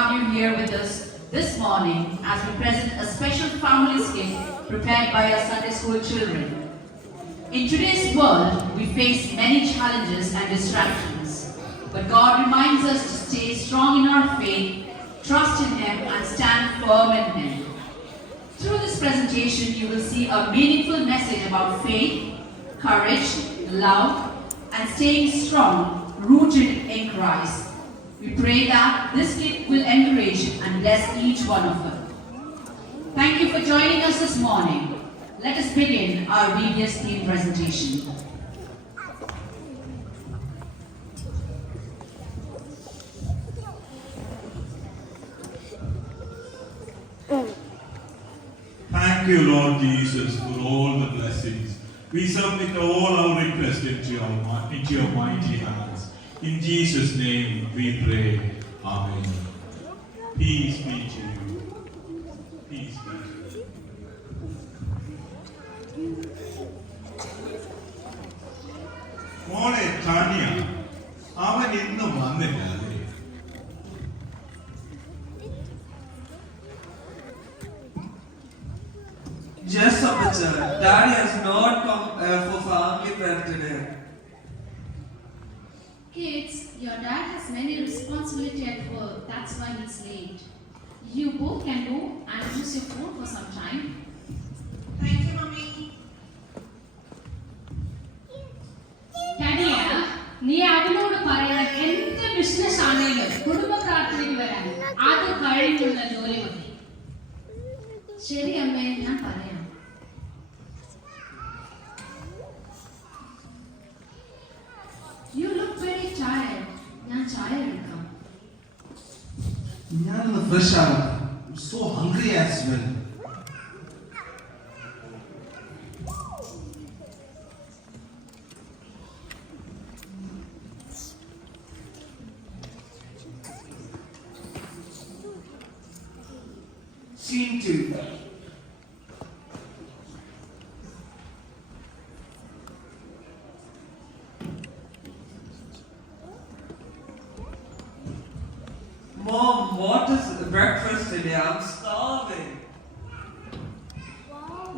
have you here with us this morning as we present a special family skit prepared by our Sunday school children. In today's world, we face many challenges and distractions, but God reminds us to stay strong in our faith, trust in Him, and stand firm in Him. Through this presentation, you will see a meaningful message about faith, courage, love, and staying strong, rooted in Christ. We pray that this skit will encourage and bless each one of us. Thank you for joining us this morning. Let us begin our VBS theme presentation. Thank you, Lord Jesus, for all the blessings. We submit all our requests into your mighty hands. In Jesus' name we pray. Amen. Peace be to you. Peace be to you. മോളെ താനിയ അവൻ ഇന്നും വന്നില്ല. Yes, Apacha. Daddy has not come for family prayer today. Kids, your dad has many responsibility at work. That's why he's late. You both can go and use your phone for some time. Thank you, Mommy. Kadiya, നീ അവനോട് പറയണം എന്ത് business ആണെങ്കിലും കുടുംബ പ്രാർത്ഥനയ്ക്ക് വരാൻ അത് കഴിഞ്ഞുള്ള ജോലി മതി. ശരി അമ്മേ, ഞാൻ പറയാം. You look very tired. ഞാൻ ചായ എടുക്കാം. ഞാനൊന്ന് ഫ്രഷ് ആകട്ടെ. I'm so hungry as well. Scene 2. Mom, what is breakfast today? I'm starving.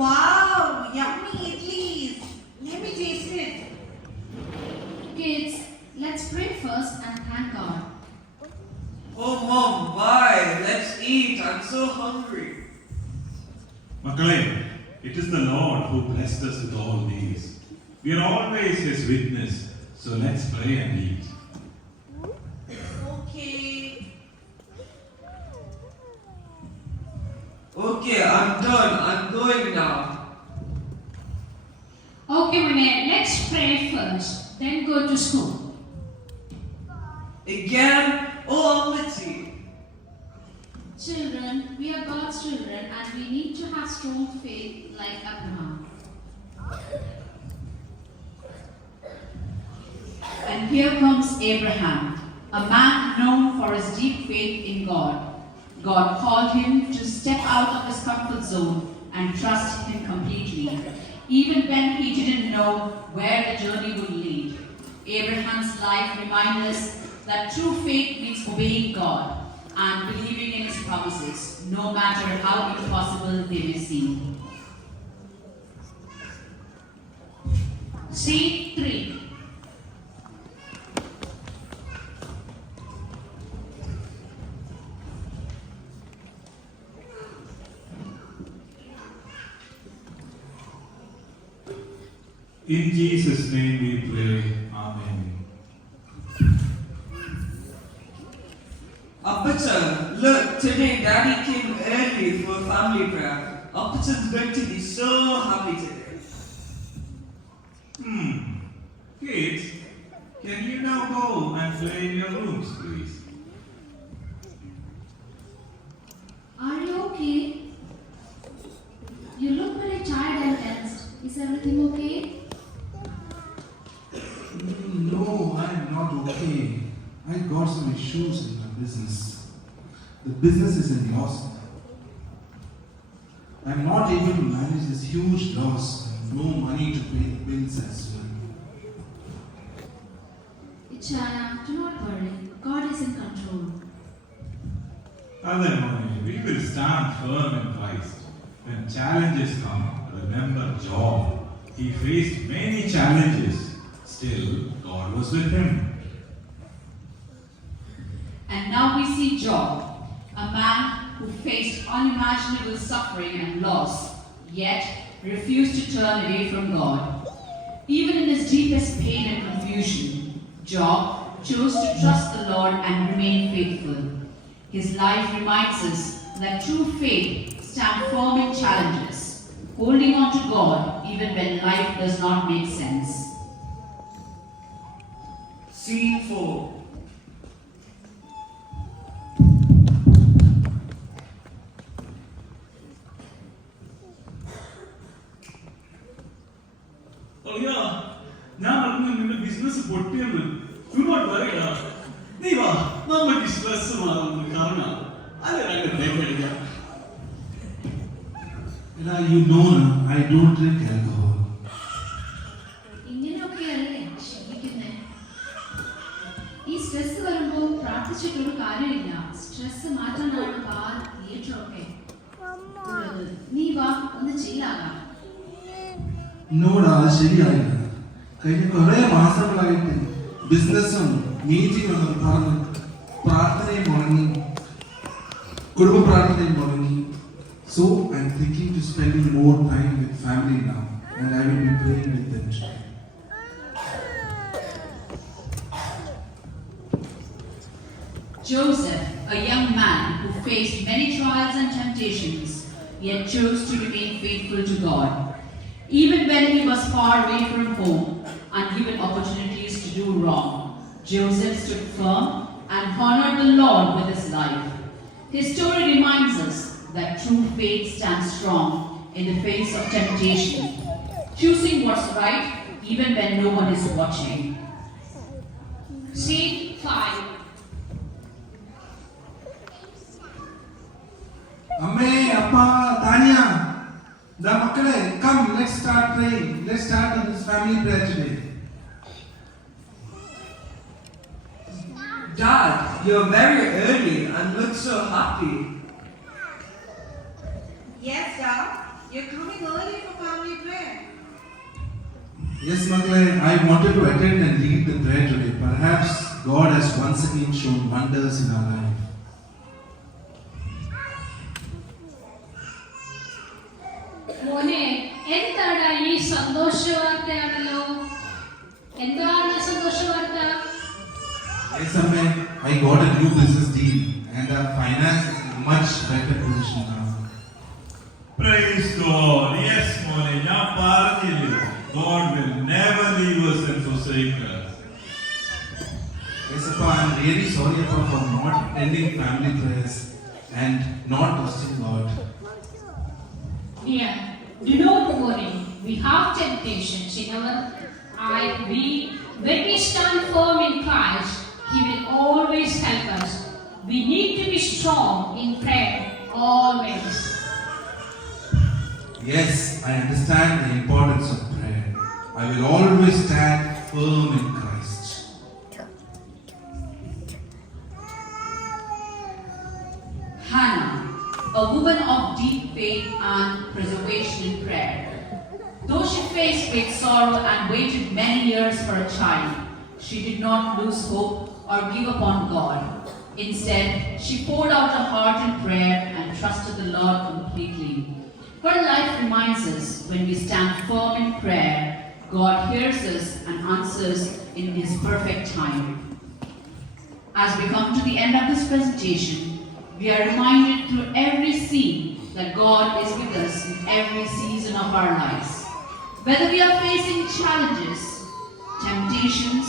Wow, yummy idlis. Let me taste it. Kids, let's pray first and thank God. Oh, Mom, why? Let's eat. I'm so hungry. മക്കളെ, it is the Lord who blessed us with all these. We are always His witness, so let's pray and eat. Okay. Okay, I'm done. I'm going now. Okay, Vinay, let's pray first, then go to school. Again? Oh, Amity. Children, we are God's children and we need to have strong faith like Abraham. And here comes Abraham, a man known for his deep faith in God. God called him to step out of his comfort zone and trust Him completely, even when he didn't know where the journey would lead. Abraham's life reminds us that true faith means obeying God and believing in His promises, no matter how impossible they may seem. Scene 3. In Jesus' name we pray. Amen. Apacha, look, today Daddy came early for family prayer. Apacha's going to be so happy today. Kids, can you now go and play in your rooms, please? Are you okay? You look very tired and tensed. Is everything okay? No, I'm not okay. I got some issues in my business. The business is in loss. I'm not able to manage this huge loss. No money to pay the bills as well. Ichana, do not worry. God is in control. We will stand firm in Christ. When challenges come, remember Job. He faced many challenges. Still, God was with him. And now we see Job, a man who faced unimaginable suffering and loss, yet refused to turn away from God. Even in his deepest pain and confusion, Job chose to trust the Lord and remain faithful. His life reminds us that true faith stands firm in challenges, holding on to God even when life does not make sense. Scene 4. അളിയാ, ഞാൻ അറിഞ്ഞു നിന്റെ business പൊട്ടിയെന്ന്. Do not worry ടാ. നീ വാ, നമുക്ക് stress മാറുന്നു കറങ്ങാം. അല്ലെ രണ്ട് ബ്രേക്ക് അടിക്കാം. You know, I don't drink alcohol. ഇങ്ങനെയൊക്കെയല്ലേ ക്ഷമിക്കുന്നേ? ഈ സ്ട്രെസ് വരുമ്പോൾ പ്രാർത്ഥിച്ചിട്ടൊരു കാര്യമില്ല. സ്ട്രെസ് മാറ്റാനാണ് ബാർ തിയേറ്റർ ഒക്കെ ഉള്ളത്. നീ വാ, ഒന്ന് ചില്ലാകാം. നോടാ, അത് ശരിയായില്ല. കഴിഞ്ഞ കുറെ മാസങ്ങളായിട്ട് ബിസിനസ്സും മീറ്റിംഗ് എന്നൊക്കെ പറഞ്ഞ് പ്രാർത്ഥനയും മുടങ്ങി, കുടുംബ പ്രാർത്ഥനയും മുടങ്ങി. So I'm thinking to spending more time with family now, and I will be praying with them today. Joseph, a young man who faced many trials and temptations, yet chose to remain faithful to God. Even when he was far away from home and given opportunities to do wrong, Joseph stood firm and honored the Lord with his life. His story reminds us that true faith stands strong in the face of temptation, choosing what's right even when no one is watching. Scene 5. Amme, Appa, Tanya, the makkale, come, let's start praying. Let's start with this family prayer today. Dad, you're very early and look so happy. Yes, Dad. You're coming early for family prayer. Yes, Makkale, I wanted to attend and lead the prayer today. Perhaps God has once again shown wonders in our life. മോനെ, എന്താണ് ഈ സന്തോഷ വാർത്തയാണല്ലോ? എന്താണ് സന്തോഷ വാർത്ത? Yes, Amme, I got a new business deal and our finance is in much better position now. Praise God. Yes, Mone. God will never leave us and forsake us. Yes, Appa, I'm really sorry, Appa, for not attending family prayers and not trusting God. Dear, do not worry. We have temptations in our life. When we stand firm in Christ, He will always help us. We need to be strong in prayer always. Yes, I understand the importance of prayer. I will always stand firm in Christ. Hannah, a woman of deep faith and preservation in prayer. Though she faced great sorrow and waited many years for a child, she did not lose hope or give up on God. Instead, she poured out her heart in prayer and trusted the Lord completely. Her life reminds us when we stand firm in prayer, God hears us and answers in His perfect time. As we come to the end of this presentation, we are reminded through every scene that God is with us in every season of our lives. Whether we are facing challenges, temptations,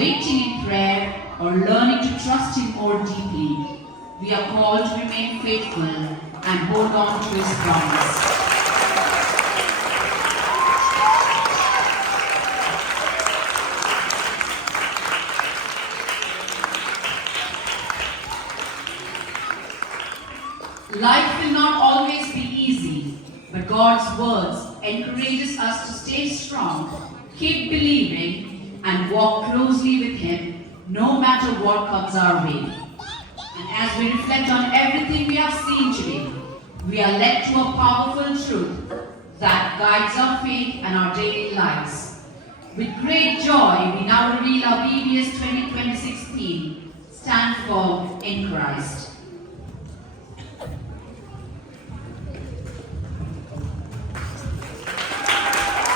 waiting in prayer, or learning to trust Him more deeply, we are called to remain faithful and hold on to His promise. Life will not always be easy, but God's words encourages us to stay strong, keep believing, and walk closely with Him no matter what comes our way. And as we reflect on everything we have seen today, we are led to a powerful truth that guides our faith and our daily lives. With great joy, we now reveal our BBS 2026 theme, Stand Firm in Christ.